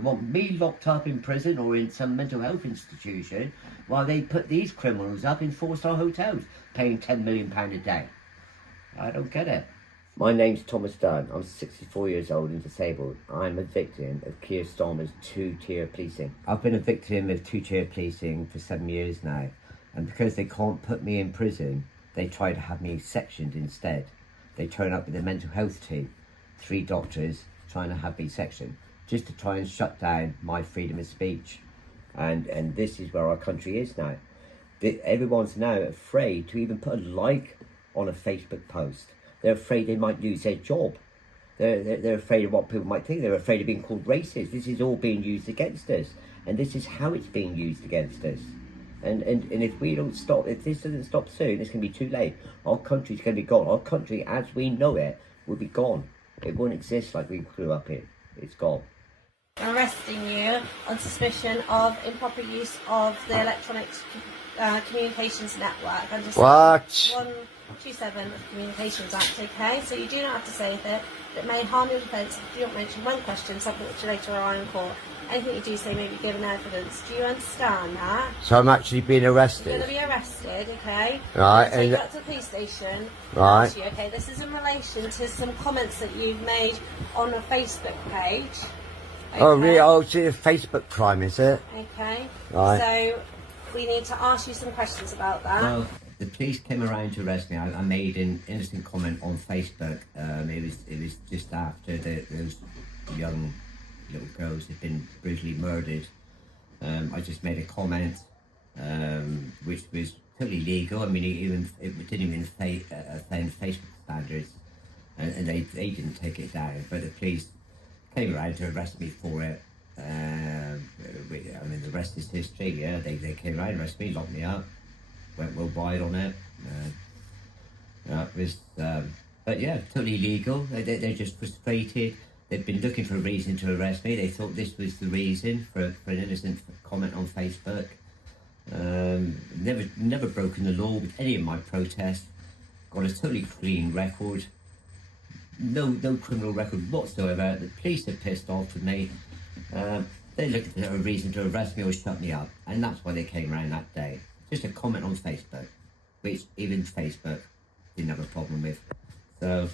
They want me locked up in prison or in some mental health institution while they put these criminals up in 4-star hotels, paying £10 million a day. I don't get it. My name's Thomas Dunn. I'm 64 years old and disabled. I'm a victim of Keir Starmer's two-tier policing. I've been a victim of two-tier policing for 7 years now. And because they can't put me in prison, they try to have me sectioned instead. They turn up with a mental health team, 3 doctors trying to have me sectioned, just to try and shut down my freedom of speech. And this is where our country is now. Everyone's now afraid to even put a like on a Facebook post. They're afraid they might lose their job. They're afraid of what people might think. They're afraid of being called racist. This is all being used against us. And this is how it's being used against us. And if we don't stop, if this doesn't stop soon, it's going to be too late. Our country's going to be gone. Our country, as we know it, will be gone. It won't exist like we grew up in. It's gone. Arresting you on suspicion of improper use of the electronic communications network under Section 127 of the Communications Act, okay? So you do not have to say anything that may harm your defence if you don't mention one question, something which you later are in court. Anything you do say may be given evidence. Do you understand that? So I'm actually being arrested? You're going to be arrested, okay? Right. So you got to the police station. Right. You, okay, this is in relation to some comments that you've made on a Facebook page. Okay. Oh, really? Oh, it's a Facebook crime, is it? Okay. Right. So we need to ask you some questions about that. Well, the police came around to arrest me. I made an innocent comment on Facebook. It was just after those young little girls had been brutally murdered. I just made a comment, which was totally legal. I mean, it didn't even offend Facebook standards, and they didn't take it down. But the police came around to arrest me for it. I mean, the rest is history. Yeah, they came around, arrested me, locked me up, went worldwide on it. But yeah, totally legal. They're just frustrated. They've been looking for a reason to arrest me. They thought this was the reason for an innocent comment on Facebook. Never broken the law with any of my protests. Got a totally clean record. No criminal record whatsoever. The police are pissed off with me. They're looking for a reason to arrest me or shut me up. And that's why they came around that day. Just a comment on Facebook, which even Facebook didn't have a problem with. So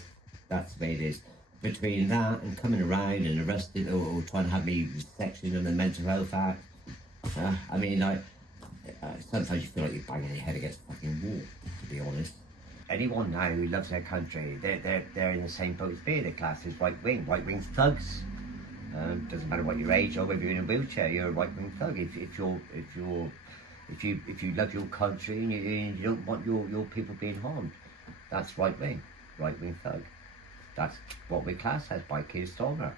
that's the way it is. Between that and coming around and arrested or trying to have me sectioned on the Mental Health Act, I mean, sometimes you feel like you're banging your head against a fucking wall, to be honest. Anyone now who loves their country, they're in the same boat as me. They're classed as right-wing thugs. Doesn't matter what your age or whether you're in a wheelchair, you're a right-wing thug. If you love your country and you don't want your people being harmed, that's right-wing thug. That's what we're classed as by Keir Starmer.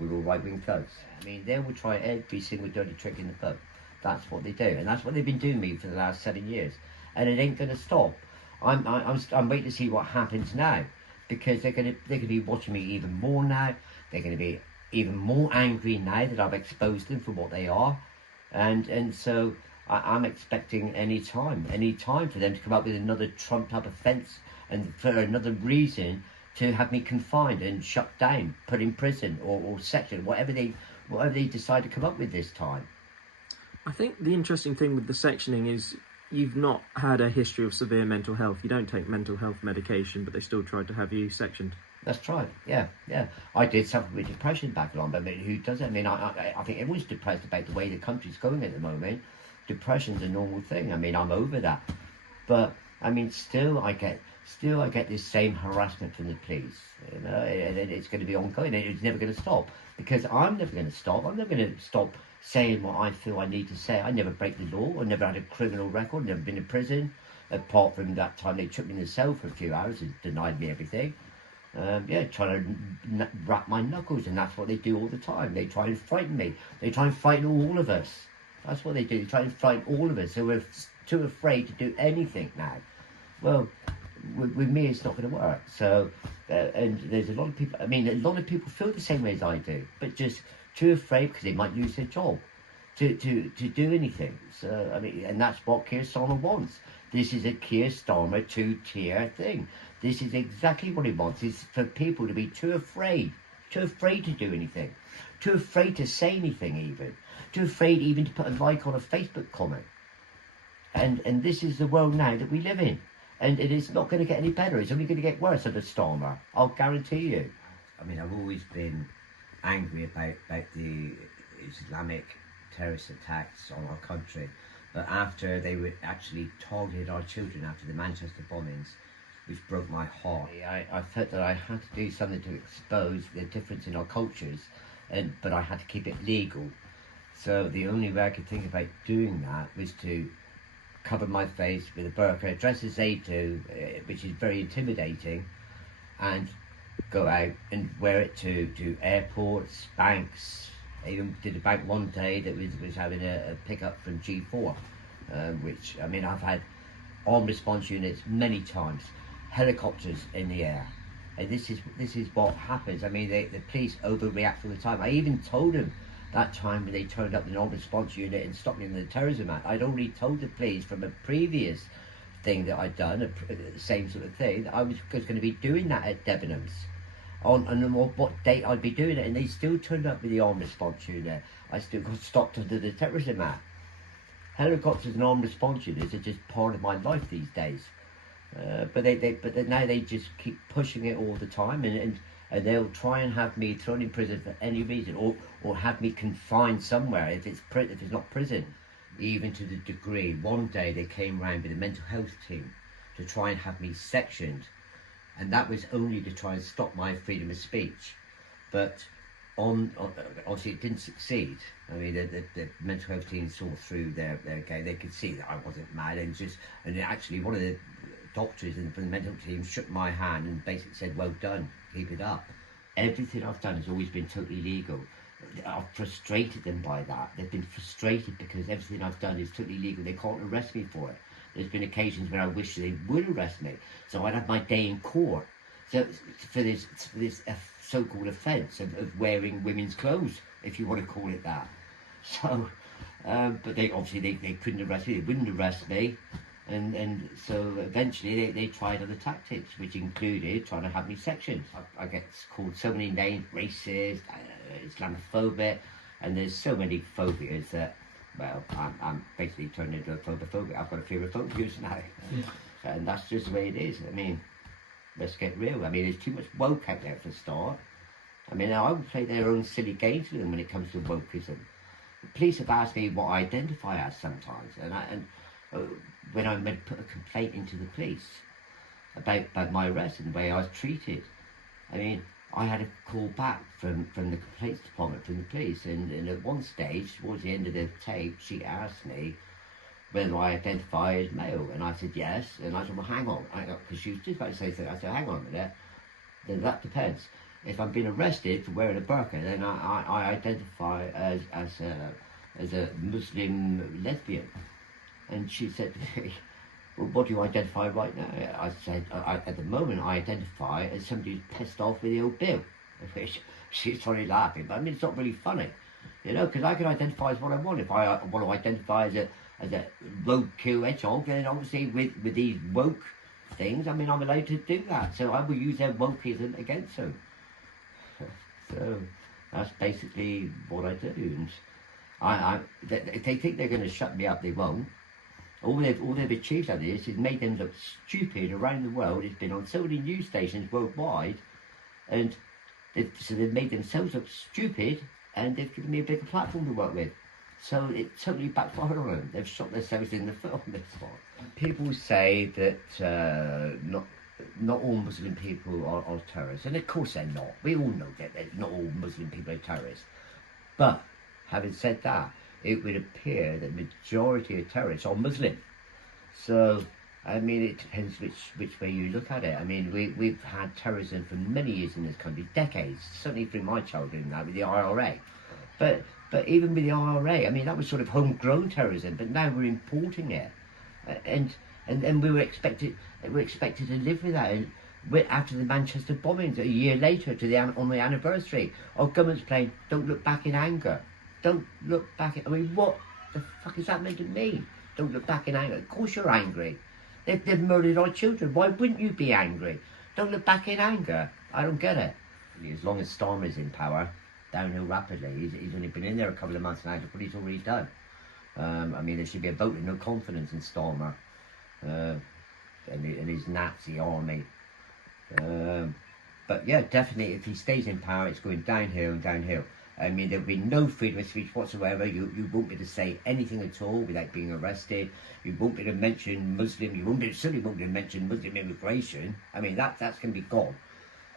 We're all right-wing thugs. I mean, they will try every single dirty trick in the book. That's what they do, and that's what they've been doing me for the last 7 years. And it ain't going to stop. I'm waiting to see what happens now, because they're going to be watching me even more now. They're going to be even more angry now that I've exposed them for what they are, and so I'm expecting any time for them to come up with another trumped-up offence and for another reason to have me confined and shut down, put in prison or sectioned, whatever they decide to come up with this time. I think the interesting thing with the sectioning is you've not had a history of severe mental health. You don't take mental health medication, but they still tried to have you sectioned. That's right, yeah. I did suffer with depression back along, but who doesn't? I mean, I think everyone's depressed about the way the country's going at the moment. Depression's a normal thing. I mean, I'm over that. But, I mean, still I get this same harassment from the police, you know, and it's going to be ongoing, and it's never going to stop, because I'm never going to stop. I'm never going to stop saying what I feel I need to say. I never break the law. I never had a criminal record, never been in prison, apart from that time they took me in the cell for a few hours and denied me everything. Trying to wrap my knuckles, and that's what they do all the time. They try and frighten me. They try and frighten all of us. That's what they do. They try and frighten all of us, so we're too afraid to do anything now. Well, with me, it's not going to work. So, and there's a lot of people. I mean, a lot of people feel the same way as I do, but just too afraid because they might lose their job to do anything. So, I mean, and that's what Keir Starmer wants. This is a Keir Starmer two-tier thing. This is exactly what he wants. Is for people to be too afraid too afraid to do anything, too afraid to say anything even, too afraid even to put a like on a Facebook comment. And this is the world now that we live in. And it is not going to get any better. It's only going to get worse under Starmer. I'll guarantee you. I mean, I've always been angry about the Islamic terrorist attacks on our country. But after they were actually targeted our children after the Manchester bombings, which broke my heart. I felt that I had to do something to expose the difference in our cultures, but I had to keep it legal. So the only way I could think about doing that was to cover my face with a burqa, dress as they do, which is very intimidating, and go out and wear it to airports, banks. I even did a bank one day that was having a pickup from G4, which, I mean, I've had armed response units many times, helicopters in the air, and this is what happens. I mean, the police overreact all the time. I even told them that time when they turned up the armed response unit and stopped me in the terrorism act, I'd already told the police from a previous thing that I'd done, the same sort of thing, that I was going to be doing that at Debenhams, on what date I'd be doing it, and they still turned up with the armed response unit. I still got stopped under the terrorism act. Helicopters and armed response units are just part of my life these days. But now they just keep pushing it all the time, and they'll try and have me thrown in prison for any reason, or have me confined somewhere if it's not prison. Even to the degree, one day they came round with a mental health team to try and have me sectioned, and that was only to try and stop my freedom of speech. But obviously it didn't succeed. I mean, the mental health team saw through their game. They could see that I wasn't mad, and actually one of the doctors from the mental team shook my hand and basically said, "Well done, keep it up." Everything I've done has always been totally legal. I've frustrated them by that. They've been frustrated because everything I've done is totally legal. They can't arrest me for it. There's been occasions where I wish they would arrest me, so I'd have my day in court. So for this so-called offence of wearing women's clothes, if you want to call it that. So, but they obviously they couldn't arrest me. They wouldn't arrest me. And so eventually they tried other tactics, which included trying to have me sectioned. I get called so many names: racist, Islamophobic, and there's so many phobias that, well, I'm basically turned into a phobophobic. I've got a fear of phobias now. Yeah. And that's just the way it is. I mean, let's get real. I mean, there's too much woke out there for a start. I mean, I would play their own silly games with them when it comes to wokeism. The police have asked me what I identify as sometimes, and when I meant to put a complaint into the police about my arrest and the way I was treated. I mean, I had a call back from the complaints department, from the police, and at one stage, towards the end of the tape, she asked me whether I identify as male, and I said yes, and I said, well, hang on, because she was just about to say something. I said, hang on a minute, then that depends. If I'm being arrested for wearing a burqa, then I identify as a Muslim lesbian. And she said to me, well, what do you identify right now? I said, at the moment, I identify as somebody who's pissed off with the old bill. Which she started laughing, but I mean, it's not really funny, you know, because I can identify as what I want. If I want to identify as a roadkill hedgehog, then obviously with these woke things, I mean, I'm allowed to do that. So I will use their wokeism against them. So that's basically what I do. And if they think they're going to shut me up, they won't. All they've achieved out of this is made them look stupid around the world. It's been on so many news stations worldwide, and they've made themselves look stupid, and they've given me a bigger platform to work with. So it totally backfired on them. They've shot themselves in the foot on this one. People say that not all Muslim people are terrorists, and of course they're not. We all know that not all Muslim people are terrorists. But having said that, it would appear that the majority of terrorists are Muslim. So, I mean, it depends which way you look at it. I mean, we've had terrorism for many years in this country, decades, certainly through my childhood now with the IRA. But even with the IRA, I mean, that was sort of homegrown terrorism, but now we're importing it. And we were expected to live with that. And after the Manchester bombings, a year later, on the anniversary, our government's playing "Don't Look Back in Anger." Don't look back I mean, what the fuck is that meant to mean? Don't look back in anger. Of course you're angry. They've murdered our children. Why wouldn't you be angry? Don't look back in anger. I don't get it. as long as Starmer's in power, downhill rapidly. He's only been in there a couple of months now, but he's already done. I mean, there should be a vote of no confidence in Starmer and his Nazi army. But yeah, definitely, if he stays in power, it's going downhill and downhill. I mean, there'll be no freedom of speech whatsoever. You won't be able to say anything at all without being arrested. You won't be able to mention Muslim. Certainly won't be able to mention Muslim immigration. I mean, that's going to be gone.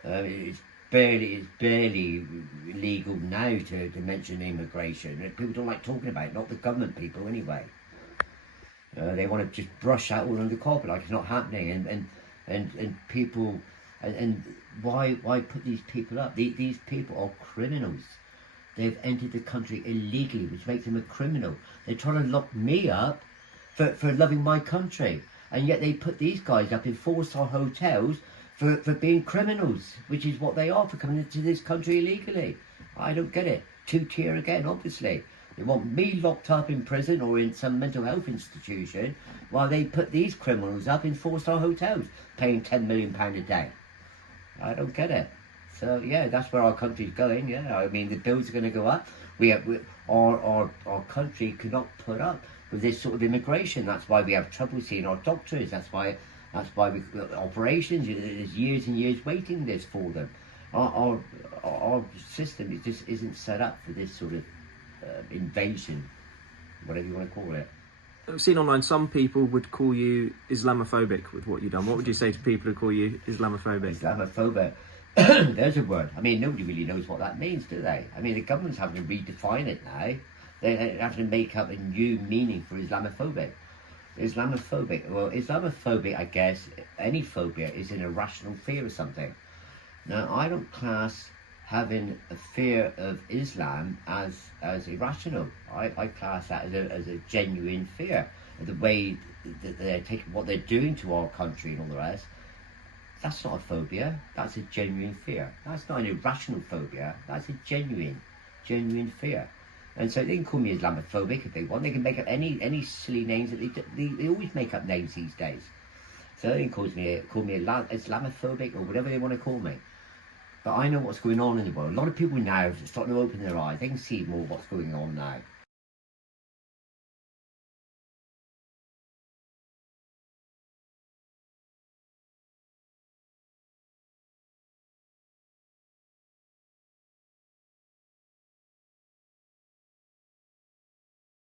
It's barely legal now to mention immigration. People don't like talking about it, not the government people anyway. They want to just brush that all under the carpet like it's not happening. And people, and why put these people up? These people are criminals. They've entered the country illegally, which makes them a criminal. They're trying to lock me up for loving my country. And yet they put these guys up in 4-star hotels for being criminals, which is what they are, for coming into this country illegally. I don't get it. Two-tier again, obviously. They want me locked up in prison or in some mental health institution while they put these criminals up in 4-star hotels, paying £10 million a day. I don't get it. So yeah, that's where our country's going. Yeah, I mean the bills are going to go up. Our country cannot put up with this sort of immigration. That's why we have trouble seeing our doctors. That's why we operations. There's years and years waiting list for them. Our system it just isn't set up for this sort of invasion, whatever you want to call it. I've seen online some people would call you Islamophobic with what you've done. What would you say to people who call you Islamophobic? Islamophobic. There's a word. I mean, nobody really knows what that means, do they? I mean, the government's having to redefine it now. They're having to make up a new meaning for Islamophobic. Islamophobic. Well, Islamophobic, I guess, any phobia is an irrational fear of something. Now, I don't class having a fear of Islam as irrational. I class that as a genuine fear. The way that they're taking what they're doing to our country and all the rest. That's not a phobia, that's a genuine fear. That's not an irrational phobia, that's a genuine fear. And so they can call me Islamophobic if they want. They can make up any silly names that they always make up names these days. So they can call me Islamophobic or whatever they want to call me. But I know what's going on in the world. A lot of people now are starting to open their eyes. They can see more what's going on now.